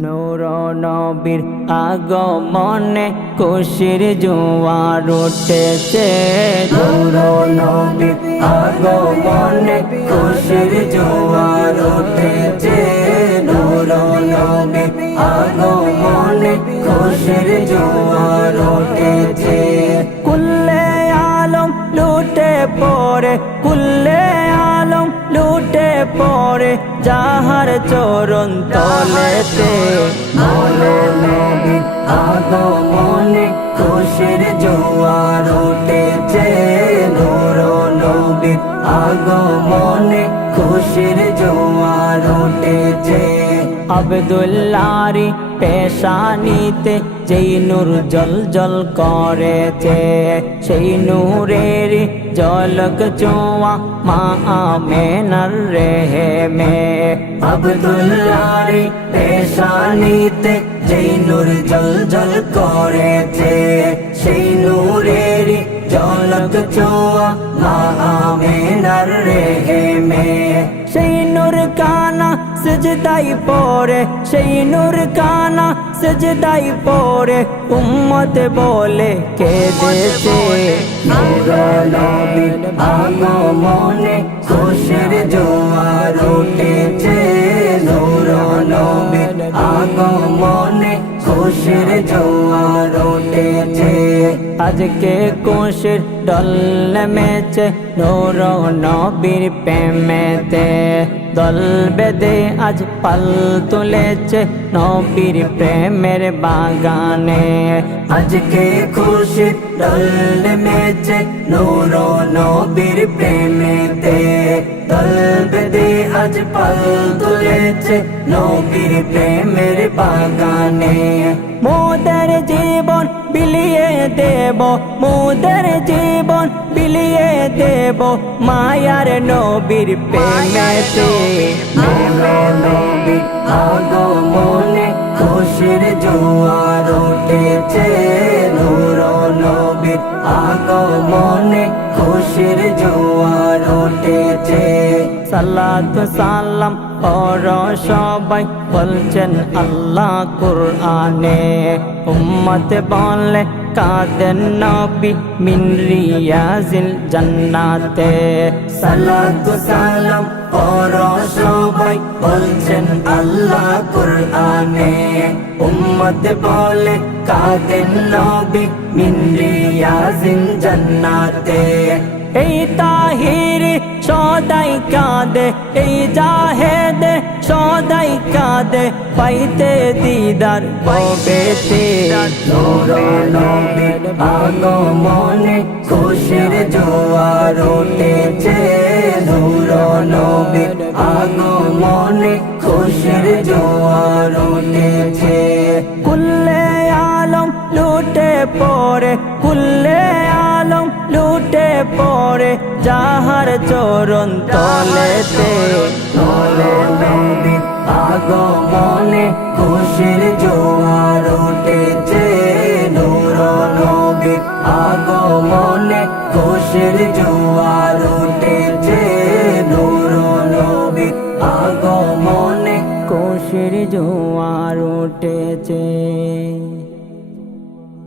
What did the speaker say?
নূর নবীর আগমনে খুশির জোয়ার উঠেছে। নূর নবীর আগমনে খুশির জোয়ার উঠেছে। নূর নবীর আগমনে খুশির জোয়ার উঠেছে। কুল্লে আলম লুটে পড়ে, কুল্লে আলম লুটে পড়ে যাহার চরণ তলেতে। নূর নবীর আগমনে খুশির জোয়ার উঠেছে। নূর নবীর আগমনে খুশির জোয়ার উঠেছে। আব্দুল্লাহরি পেশানিতে যেই নূর জল করেছে, সেই নূরের জলক জোয়া মা আমেনার রেহেমে। আব্দুল্লাহরি পেশানিতে যেই নূর জল করেছে, সেই নূরের জলক জোয়া মা আমেনার রেহেমে। সেই নূর কানা সিজদাই পড়ে, সেই নূর কানা সিজদাই পড়ে উম্মত বলে কেঁদেছে। নূর নবীর আগমনে খুশির জোয়ার উঠেছে। নূর নবীর আগমনে খুশির জোয়ার উঠেছে। আজকে খুশির ডল নেমেছে নূর নবীর প্রেমেতে। দল বেঁধে আজ পাল তুলেছে নবীর প্রেমের বাগানে। আজকে খুশির ডল নেমেছে নূর নবীর প্রেমেতে। দল বেঁধে আজ পাল তুলেছে নবীর প্রেমের বাগানে। মোদের জীবন বিলিয়ে দেব, মোদের জীবন বিলিয়ে দেব মায়ার নবীর প্রেমেতে। নূর নবীর আগমনে খুশির জোয়ার উঠেছে। নূর নবীর আগমনে খুশির জোয়ার উঠেছে। সালাত সালাম পড় সবাই বলছেন আল্লাহ কুরআনে। উম্মত বলে কাঁদেন নবী মিন রিয়াজিল জান্নাতে। সালাত সালাম পড় সবাই বলছেন আল্লাহ কুরআনে। উম্মত বলে কাঁদেন নবী মিন রিয়াজিল জান্নাতে। এই তাহির সদাই কাঁদে, এই জাহেদ সদাই কাঁদে পাইতে দিদার কবেতে। নূর নবীর আগমনে খুশির জোয়ার উঠেছে। নূর নবীর আগমনে খুশির জোয়ার উঠেছে। কুল্লে আলম লুটে পড়ে, কুল্লে আলম লুটে পড়ে যাহার চরণ তলেতে। নূর নবীর আগমনে খুশির জোয়ার উঠেছে। নূর নবীর আগমনে খুশির জোয়ার উঠেছে। নূর নবীর আগমনে খুশির জোয়ার